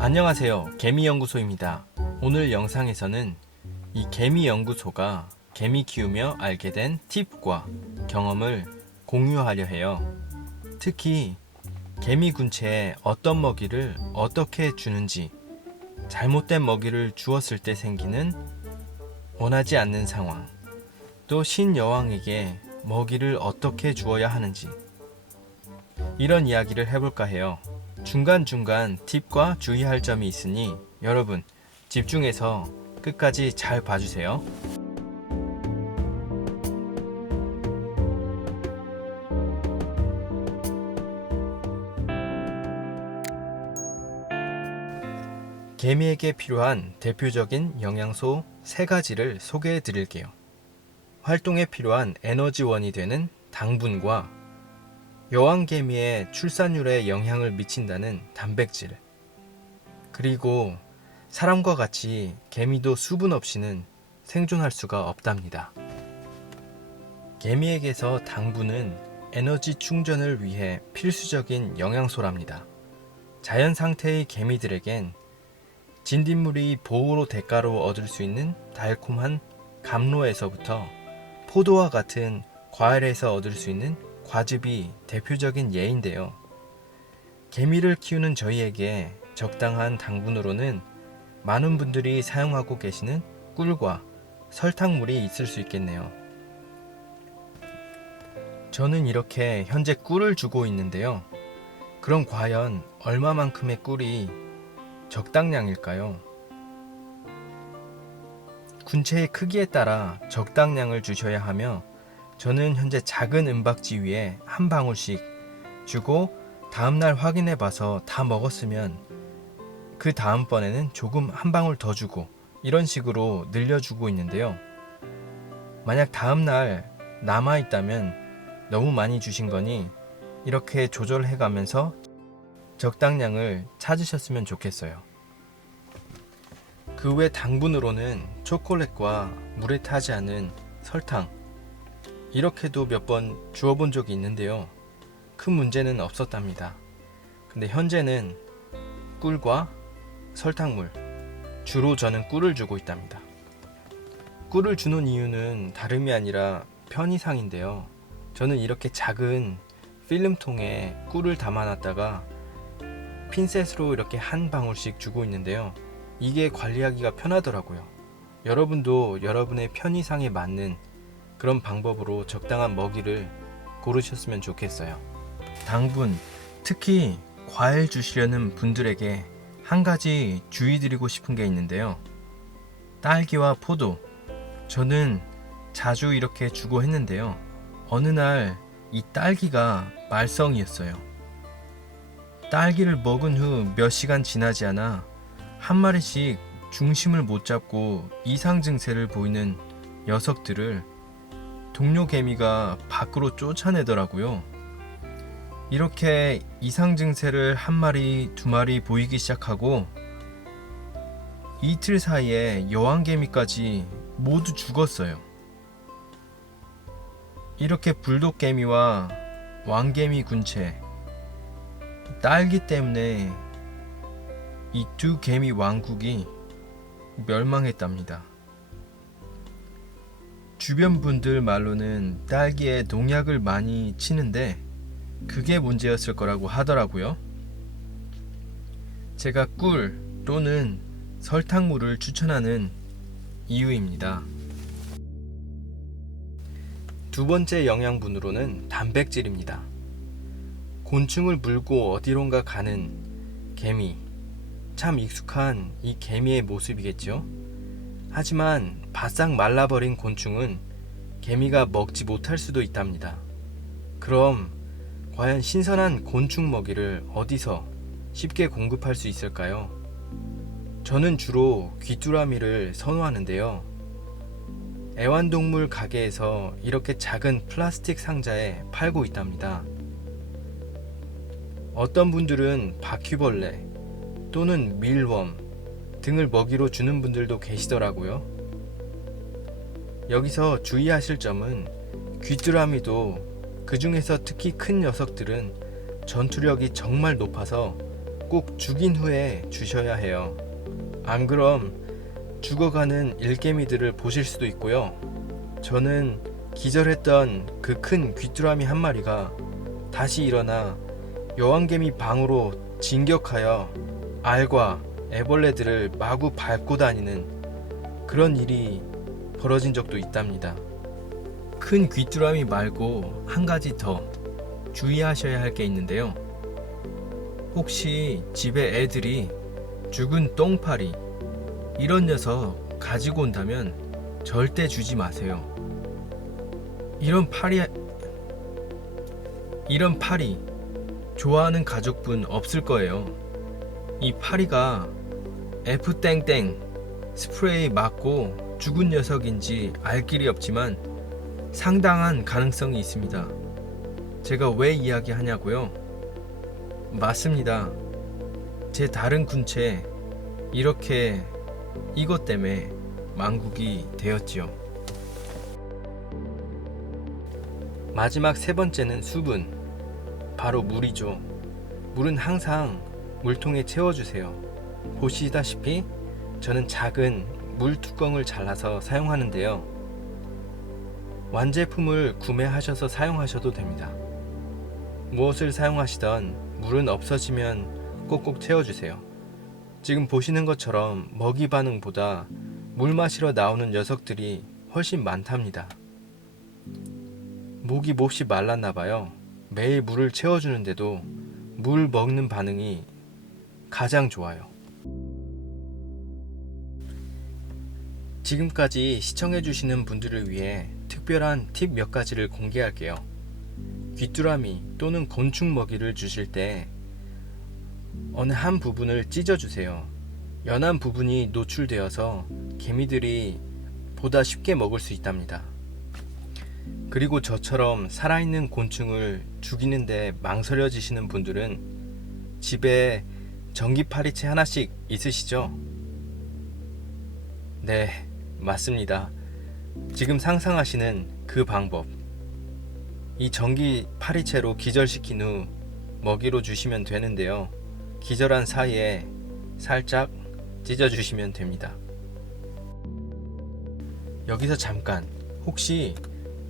안녕하세요. 개미연구소입니다. 오늘 영상에서는 이 개미연구소가 개미 키우며 알게 된 팁과 경험을 공유하려 해요. 특히 개미 군체에 어떤 먹이를 어떻게 주는지, 잘못된 먹이를 주었을 때 생기는 원하지 않는 상황, 또 신여왕에게 먹이를 어떻게 주어야 하는지, 이런 이야기를 해볼까 해요. 중간중간 팁과 주의할 점이 있으니 여러분 집중해서 끝까지 잘 봐주세요. 개미에게 필요한 대표적인 영양소 세 가지를 소개해 드릴게요. 활동에 필요한 에너지원이 되는 당분과 여왕개미의 출산율에 영향을 미친다는 단백질. 그리고 사람과 같이 개미도 수분 없이는 생존할 수가 없답니다. 개미에게서 당분은 에너지 충전을 위해 필수적인 영양소랍니다. 자연 상태의 개미들에겐 진딧물이 보호로 대가로 얻을 수 있는 달콤한 감로에서부터 포도와 같은 과일에서 얻을 수 있는 과즙이 대표적인 예인데요. 개미를 키우는 저희에게 적당한 당분으로는 많은 분들이 사용하고 계시는 꿀과 설탕물이 있을 수 있겠네요. 저는 이렇게 현재 꿀을 주고 있는데요. 그럼 과연 얼마만큼의 꿀이 적당량일까요? 군체의 크기에 따라 적당량을 주셔야 하며 저는 현재 작은 은박지 위에 한 방울씩 주고 다음날 확인해 봐서 다 먹었으면 그 다음번에는 조금 한 방울 더 주고 이런 식으로 늘려주고 있는데요. 만약 다음날 남아있다면 너무 많이 주신 거니 이렇게 조절해 가면서 적당량을 찾으셨으면 좋겠어요. 그 외 당분으로는 초콜릿과 물에 타지 않은 설탕, 이렇게도 몇 번 주어본 적이 있는데요. 큰 문제는 없었답니다. 근데 현재는 꿀과 설탕물, 주로 저는 꿀을 주고 있답니다. 꿀을 주는 이유는 다름이 아니라 편의상인데요. 저는 이렇게 작은 필름통에 꿀을 담아놨다가 핀셋으로 이렇게 한 방울씩 주고 있는데요. 이게 관리하기가 편하더라고요. 여러분도 여러분의 편의상에 맞는 그런 방법으로 적당한 먹이를 고르셨으면 좋겠어요. 당분, 특히 과일 주시려는 분들에게 한 가지 주의 드리고 싶은 게 있는데요. 딸기와 포도. 저는 자주 이렇게 주고 했는데요. 어느 날 이 딸기가 말썽이었어요. 딸기를 먹은 후 몇 시간 지나지 않아 한 마리씩 중심을 못 잡고 이상 증세를 보이는 녀석들을 동료 개미가 밖으로 쫓아내더라고요. 이렇게 이상 증세를 한 마리, 두 마리 보이기 시작하고 이틀 사이에 여왕 개미까지 모두 죽었어요. 이렇게 불독 개미와 왕개미 군체, 딸기 때문에 이 두 개미 왕국이 멸망했답니다. 주변 분들 말로는 딸기에 농약을 많이 치는데 그게 문제였을 거라고 하더라고요. 제가 꿀 또는 설탕물을 추천하는 이유입니다. 두 번째 영양분으로는 단백질입니다. 곤충을 물고 어디론가 가는 개미. 참 익숙한 이 개미의 모습이겠죠? 하지만 바싹 말라버린 곤충은 개미가 먹지 못할 수도 있답니다. 그럼 과연 신선한 곤충 먹이를 어디서 쉽게 공급할 수 있을까요? 저는 주로 귀뚜라미를 선호하는데요. 애완동물 가게에서 이렇게 작은 플라스틱 상자에 팔고 있답니다. 어떤 분들은 바퀴벌레 또는 밀웜 등을 먹이로 주는 분들도 계시더라고요. 여기서 주의하실 점은 귀뚜라미도 그 중에서 특히 큰 녀석들은 전투력이 정말 높아서 꼭 죽인 후에 주셔야 해요. 안 그럼 죽어가는 일개미들을 보실 수도 있고요. 저는 기절했던 그 큰 귀뚜라미 한 마리가 다시 일어나 여왕개미 방으로 진격하여 알과 애벌레들을 마구 밟고 다니는 그런 일이 벌어진 적도 있답니다. 큰 귀뚜라미 말고 한 가지 더 주의하셔야 할 게 있는데요. 혹시 집에 애들이 죽은 똥파리 이런 녀석 가지고 온다면 절대 주지 마세요. 이런 파리 이런 파리 좋아하는 가족분 없을 거예요. 이 파리가 F 땡땡 스프레이 맞고 죽은 녀석인지 알 길이 없지만 상당한 가능성이 있습니다. 제가 왜 이야기하냐고요? 맞습니다. 제 다른 군체 이렇게 이것 때문에 망국이 되었지요. 마지막 세 번째는 수분. 바로 물이죠. 물은 항상 물통에 채워주세요. 보시다시피 저는 작은 물 뚜껑을 잘라서 사용하는데요. 완제품을 구매하셔서 사용하셔도 됩니다. 무엇을 사용하시던 물은 없어지면 꼭꼭 채워주세요. 지금 보시는 것처럼 먹이 반응보다 물 마시러 나오는 녀석들이 훨씬 많답니다. 목이 몹시 말랐나 봐요. 매일 물을 채워주는데도 물 먹는 반응이 가장 좋아요. 지금까지 시청해주시는 분들을 위해 특별한 팁 몇 가지를 공개할게요. 귀뚜라미 또는 곤충 먹이를 주실 때 어느 한 부분을 찢어주세요. 연한 부분이 노출되어서 개미들이 보다 쉽게 먹을 수 있답니다. 그리고 저처럼 살아있는 곤충을 죽이는데 망설여지시는 분들은 집에 전기 파리채 하나씩 있으시죠? 네, 맞습니다. 지금 상상하시는 그 방법. 이 전기 파리채로 기절시킨 후 먹이로 주시면 되는데요. 기절한 사이에 살짝 찢어주시면 됩니다. 여기서 잠깐, 혹시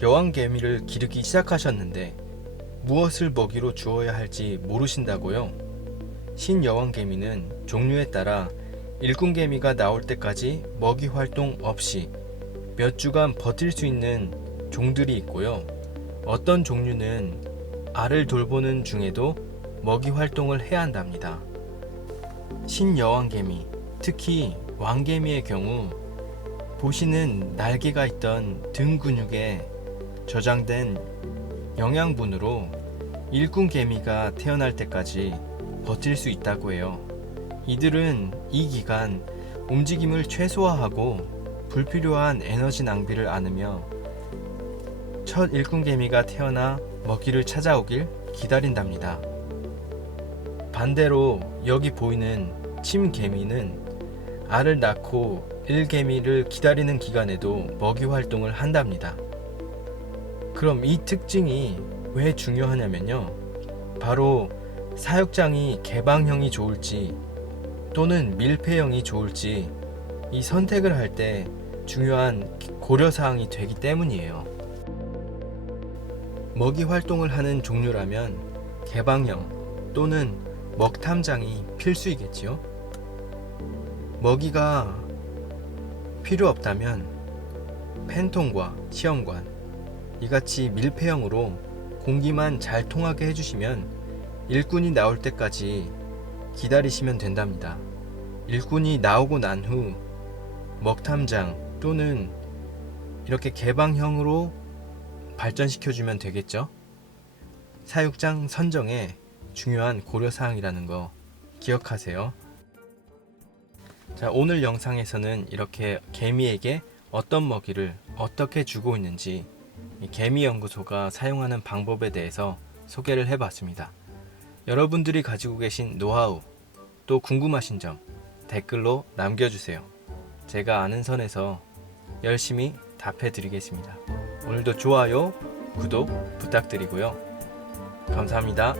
여왕개미를 기르기 시작하셨는데 무엇을 먹이로 주어야 할지 모르신다고요? 신여왕개미는 종류에 따라 일꾼개미가 나올 때까지 먹이 활동 없이 몇 주간 버틸 수 있는 종들이 있고요. 어떤 종류는 알을 돌보는 중에도 먹이 활동을 해야 한답니다. 신여왕개미, 특히 왕개미의 경우 보시는 날개가 있던 등 근육에 저장된 영양분으로 일꾼 개미가 태어날 때까지 버틸 수 있다고 해요. 이들은 이 기간 움직임을 최소화하고 불필요한 에너지 낭비를 않으며 첫 일꾼 개미가 태어나 먹이를 찾아오길 기다린답니다. 반대로 여기 보이는 침 개미는 알을 낳고 일개미를 기다리는 기간에도 먹이 활동을 한답니다. 그럼 이 특징이 왜 중요하냐면요. 바로 사육장이 개방형이 좋을지 또는 밀폐형이 좋을지 이 선택을 할 때 중요한 고려사항이 되기 때문이에요. 먹이 활동을 하는 종류라면 개방형 또는 먹탐장이 필수이겠지요. 먹이가 필요 없다면 팬통과 시험관 이같이 밀폐형으로 공기만 잘 통하게 해주시면 일꾼이 나올 때까지 기다리시면 된답니다. 일꾼이 나오고 난 후 먹탐장 또는 이렇게 개방형으로 발전시켜주면 되겠죠? 사육장 선정에 중요한 고려사항이라는 거 기억하세요. 자, 오늘 영상에서는 이렇게 개미에게 어떤 먹이를 어떻게 주고 있는지 개미연구소가 사용하는 방법에 대해서 소개를 해봤습니다. 여러분들이 가지고 계신 노하우 또 궁금하신 점 댓글로 남겨주세요. 제가 아는 선에서 열심히 답해드리겠습니다. 오늘도 좋아요, 구독 부탁드리고요. 감사합니다.